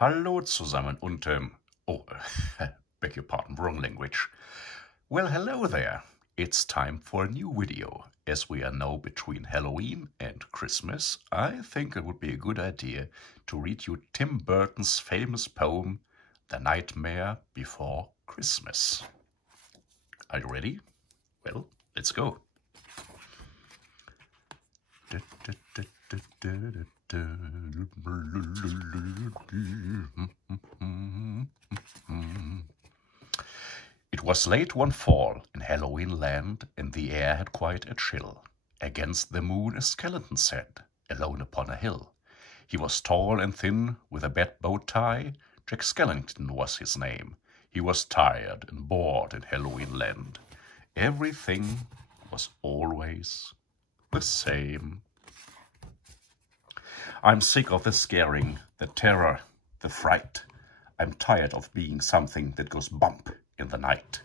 Hallo zusammen und, beg your pardon, wrong language. Well, hello there. It's time for a new video. As we are now between Halloween and Christmas, I think it would be a good idea to read you Tim Burton's famous poem, The Nightmare Before Christmas. Are you ready? Well, let's go. It was late one fall in Halloween land, and the air had quite a chill. Against the moon a skeleton sat, alone upon a hill. He was tall and thin, with a bad bow tie. Jack Skellington was his name. He was tired and bored in Halloween land. Everything was always the same. I'm sick of the scaring, the terror, the fright. I'm tired of being something that goes bump in the night.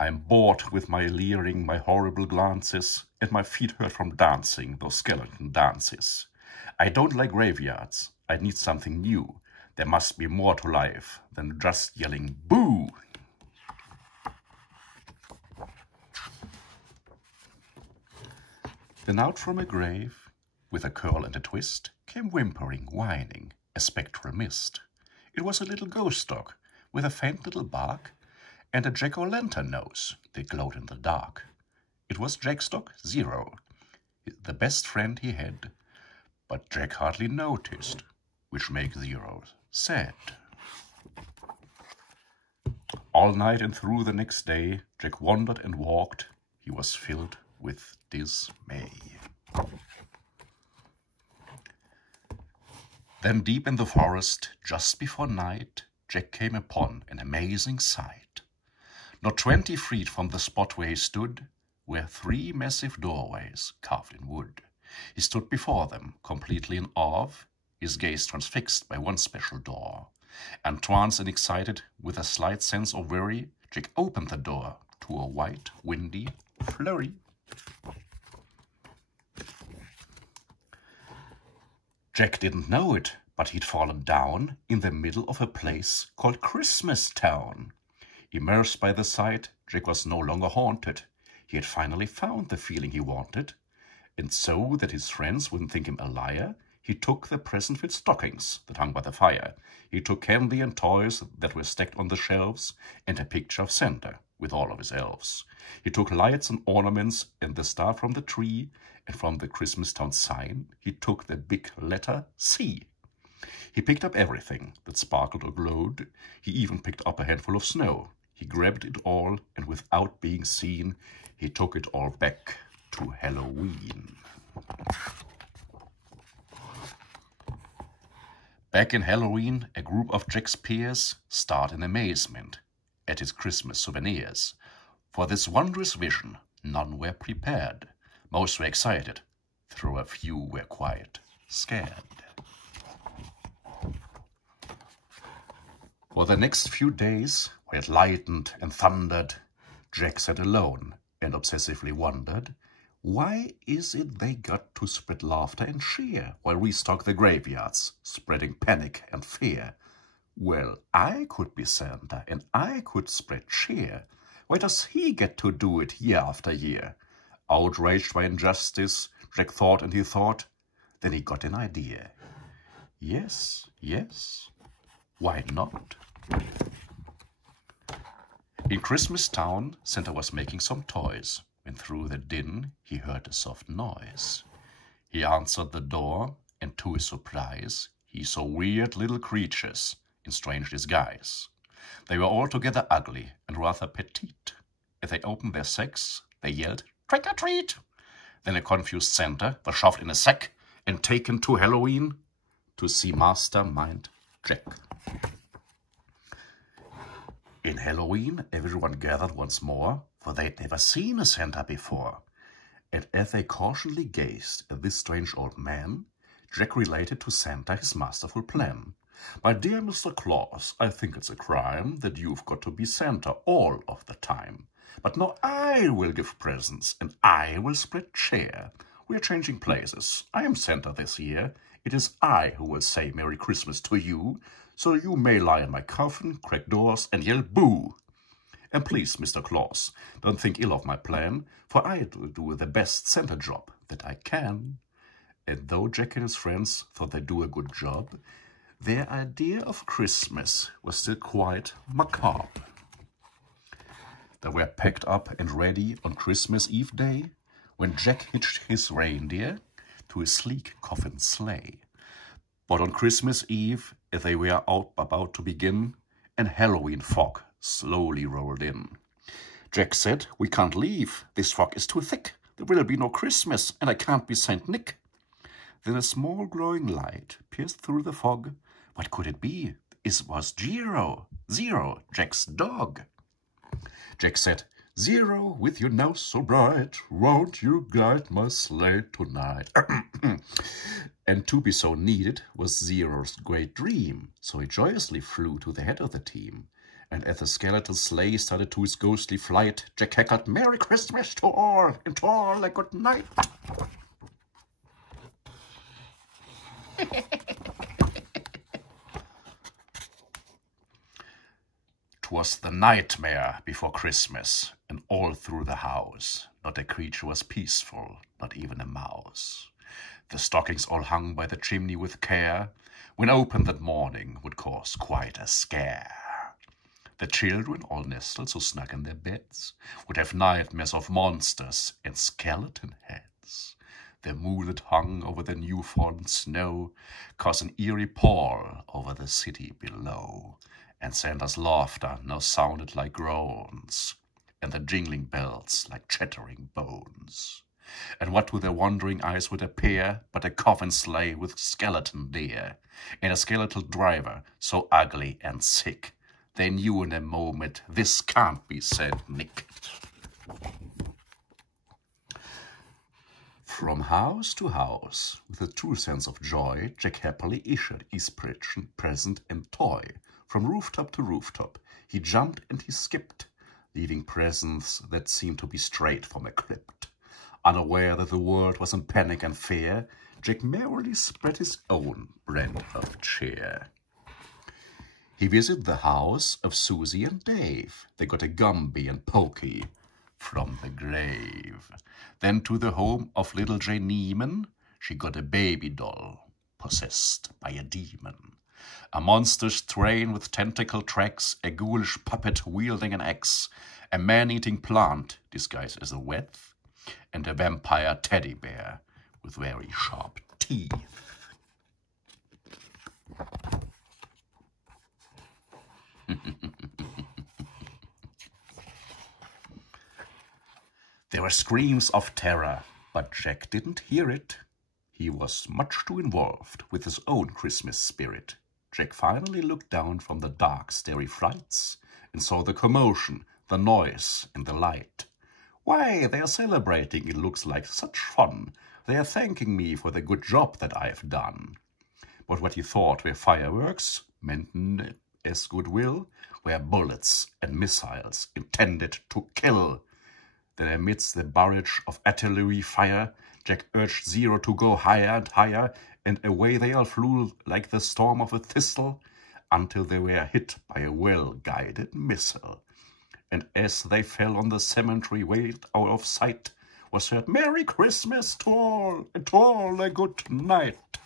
I'm bored with my leering, my horrible glances, and my feet hurt from dancing those skeleton dances. I don't like graveyards. I need something new. There must be more to life than just yelling boo. Then out from a grave, with a curl and a twist, came whimpering, whining, a spectral mist. It was a little ghost dog, with a faint little bark, and a jack-o'-lantern nose that glowed in the dark. It was Jack's dog, Zero, the best friend he had, but Jack hardly noticed, which makes Zero sad. All night and through the next day, Jack wandered and walked. He was filled with dismay. Then deep in the forest, just before night, Jack came upon an amazing sight. Not 20 feet from the spot where he stood were 3 massive doorways carved in wood. He stood before them, completely in awe, his gaze transfixed by one special door. Entranced and excited, with a slight sense of worry, Jack opened the door to a white, windy flurry. Jack didn't know it, but he'd fallen down in the middle of a place called Christmas Town. Immersed by the sight, Jack was no longer haunted. He had finally found the feeling he wanted, and so that his friends wouldn't think him a liar, he took the present-filled stockings that hung by the fire. He took candy and toys that were stacked on the shelves, and a picture of Santa with all of his elves. He took lights and ornaments and the star from the tree, and from the Christmas Town sign he took the big letter C. He picked up everything that sparkled or glowed. He even picked up a handful of snow. He grabbed it all, and without being seen, he took it all back to Halloween. Back in Halloween, a group of Jack's peers stared in amazement at his Christmas souvenirs. For this wondrous vision, none were prepared. Most were excited, though a few were quite scared. For the next few days, where it lightened and thundered, Jack sat alone and obsessively wondered, why is it they got to spread laughter and cheer while we stalk the graveyards, spreading panic and fear? Well, I could be Santa and I could spread cheer. Why does he get to do it year after year? Outraged by injustice, Jack thought and he thought. Then he got an idea. Yes, why not? In Christmas Town, Santa was making some toys, when through the din he heard a soft noise. He answered the door, and to his surprise, he saw weird little creatures in strange disguise. They were altogether ugly and rather petite. As they opened their sacks, they yelled, "Trick or treat!" Then a confused Santa was shoved in a sack and taken to Halloween to see Mastermind Jack. In Halloween, everyone gathered once more, for they'd never seen a Santa before. And as they cautiously gazed at this strange old man, Jack related to Santa his masterful plan. "My dear Mr. Claus, I think it's a crime that you've got to be Santa all of the time. But now I will give presents, and I will spread cheer. We're changing places. I am Santa this year, It is I who will say Merry Christmas to you, so you may lie in my coffin, crack doors, and yell boo. And please, Mr. Claus, don't think ill of my plan, for I will do the best Santa job that I can. And though Jack and his friends thought they'd do a good job, their idea of Christmas was still quite macabre. They were packed up and ready on Christmas Eve day, when Jack hitched his reindeer to a sleek coffin sleigh. But on Christmas Eve, as they were about to begin, an Halloween fog slowly rolled in. Jack said, "We can't leave. This fog is too thick. There will be no Christmas, and I can't be Saint Nick." Then a small glowing light pierced through the fog. What could it be? It was Zero, Jack's dog. Jack said, "Zero, with your nose so bright, won't you guide my sleigh tonight?" And to be so needed was Zero's great dream, so he joyously flew to the head of the team. And as the skeletal sleigh started to its ghostly flight, Jack cackled, "Merry Christmas to all, and to all a good night." 'Twas the nightmare before Christmas, and all through the house not a creature was peaceful, not even a mouse. The stockings all hung by the chimney with care, when opened that morning would cause quite a scare. The children, all nestled so snug in their beds, would have nightmares of monsters and skeleton heads. The moon that hung over the new-fallen snow caused an eerie pall over the city below, and Santa's laughter now sounded like groans, and the jingling bells like chattering bones. And what to their wondering eyes would appear but a coffin sleigh with skeleton deer, and a skeletal driver so ugly and sick, they knew in a moment this can't be Saint Nick. From house to house, with a true sense of joy, Jack happily issued each present and toy. From rooftop to rooftop, he jumped and he skipped, leaving presents that seemed to be straight from a crypt. Unaware that the world was in panic and fear, Jack merrily spread his own brand of cheer. He visited the house of Susie and Dave. They got a Gumby and Pokey from the grave. Then to the home of little Jane Neiman, she got a baby doll possessed by a demon. A monstrous train with tentacle tracks, a ghoulish puppet wielding an axe, a man-eating plant disguised as a weth, and a vampire teddy bear with very sharp teeth. There were screams of terror, but Jack didn't hear it. He was much too involved with his own Christmas spirit. Jack finally looked down from the dark, starry flights and saw the commotion, the noise, and the light. "Why, they are celebrating, it looks like such fun. They are thanking me for the good job that I have done." But what he thought were fireworks, meant as goodwill, were bullets and missiles intended to kill. Then amidst the barrage of artillery fire, Jack urged Zero to go higher and higher, and away they all flew like the storm of a thistle, until they were hit by a well-guided missile. And as they fell on the cemetery way out of sight, was heard, "Merry Christmas to all, and to all a good night."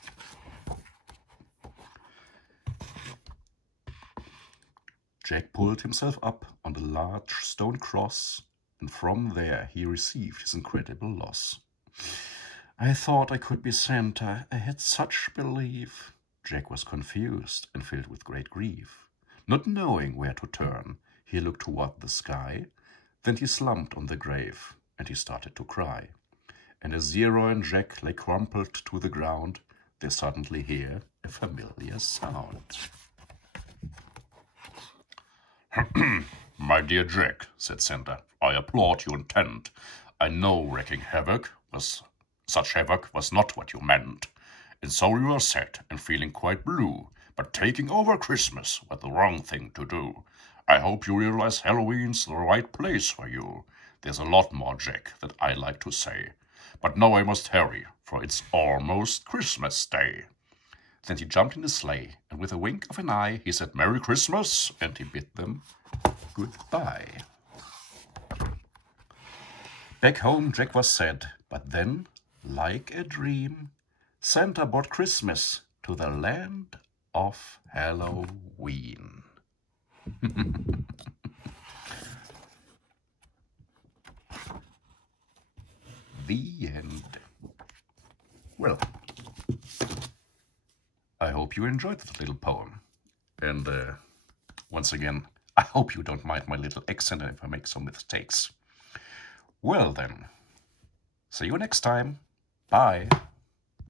Jack pulled himself up on the large stone cross, and from there he received his incredible loss. "I thought I could be Santa, I had such belief." Jack was confused and filled with great grief. Not knowing where to turn, he looked toward the sky, then he slumped on the grave, and he started to cry. And as Zero and Jack lay crumpled to the ground, they suddenly hear a familiar sound. "My dear Jack," said Santa, "I applaud your intent. I know wreaking such havoc was not what you meant. And so you are sad and feeling quite blue, but taking over Christmas was the wrong thing to do. I hope you realize Halloween's the right place for you. There's a lot more, Jack, that I like to say. But now I must hurry, for it's almost Christmas Day. Then he jumped in the sleigh, and with a wink of an eye, he said, "Merry Christmas," and he bid them goodbye. Back home, Jack was sad, but then, like a dream, Santa brought Christmas to the land of Halloween. The end. Well, I hope you enjoyed that little poem. And once again, I hope you don't mind my little accent if I make some mistakes. Well then, see you next time. Bye.